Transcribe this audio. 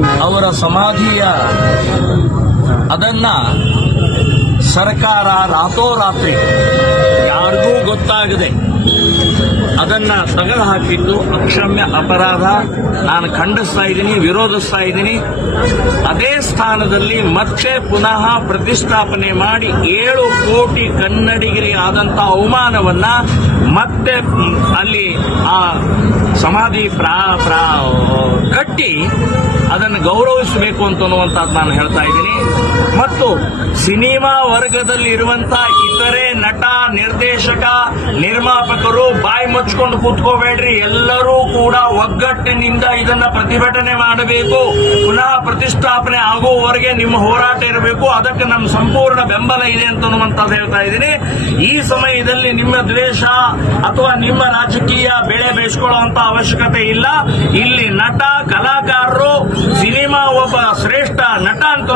ಅವರ ಸಮಾಧಿಯ ಅದನ್ನ ಸರ್ಕಾರ ರಾತೋರಾತ್ರಿ ಯಾರಿಗೂ ಗೊತ್ತಾಗದೆ ಅದನ್ನ ತಗಲು ಹಾಕಿದ್ದು ಅಕ್ಷಮ್ಯ ಅಪರಾಧ. ನಾನು ಖಂಡಿಸ್ತಾ ಇದ್ದೀನಿ, ವಿರೋಧಿಸ್ತಾ ಇದ್ದೀನಿ. ಅದೇ ಸ್ಥಾನದಲ್ಲಿ ಮತ್ತೆ ಪುನಃ ಪ್ರತಿಷ್ಠಾಪನೆ ಮಾಡಿ ಏಳು ಕೋಟಿ ಕನ್ನಡಿಗರಿಗೆ ಆದಂತ ಅವಮಾನವನ್ನ ಮತ್ತೆ ಅಲ್ಲಿ ಆ ಸಮಾಧಿ ಪ್ರಾ ಪ್ರಾ ಕಟ್ಟಿ ಅದನ್ನು ಗೌರವಿಸಬೇಕು ಅಂತ ಅನ್ನುವಂಥದ್ದು ನಾನು ಹೇಳ್ತಾ ಇದ್ದೀನಿ. ಮತ್ತು ಸಿನಿಮಾ ವರ್ಗದಲ್ಲಿ ಇರುವಂತಹ ಇತರೆ ನಟ, ನಿರ್ದೇಶಕ, ನಿರ್ಮಾಪಕರು ಬಾಯಿ ಮುಚ್ಕೊಂಡು ಕೂತ್ಕೋಬೇಡ್ರಿ. ಎಲ್ಲರೂ ಕೂಡ ಒಗ್ಗಟ್ಟಿನಿಂದ ಇದನ್ನ ಪ್ರತಿಭಟನೆ ಮಾಡಬೇಕು. ಪುನಃ ಪ್ರತಿಷ್ಠಾಪನೆ ಆಗುವವರೆಗೆ ನಿಮ್ಮ ಹೋರಾಟ ಇರಬೇಕು. ಅದಕ್ಕೆ ನಮ್ಮ ಸಂಪೂರ್ಣ ಬೆಂಬಲ ಇದೆ ಅಂತ ಅನ್ನುವಂಥದ್ದು ಹೇಳ್ತಾ ಇದ್ದೀನಿ. ಈ ಸಮಯದಲ್ಲಿ ನಿಮ್ಮ ದ್ವೇಷ ಅಥವಾ ನಿಮ್ಮ ರಾಜಕೀಯ ಬೆಳೆ ಅವಶ್ಯಕತೆ ಇಲ್ಲ. ಇಲ್ಲಿ ನಟ ಕಲಾಕಾರರು ಸಿನಿಮಾ ಒಬ್ಬ ಶ್ರೇಷ್ಠ ನಟ ಅಂತ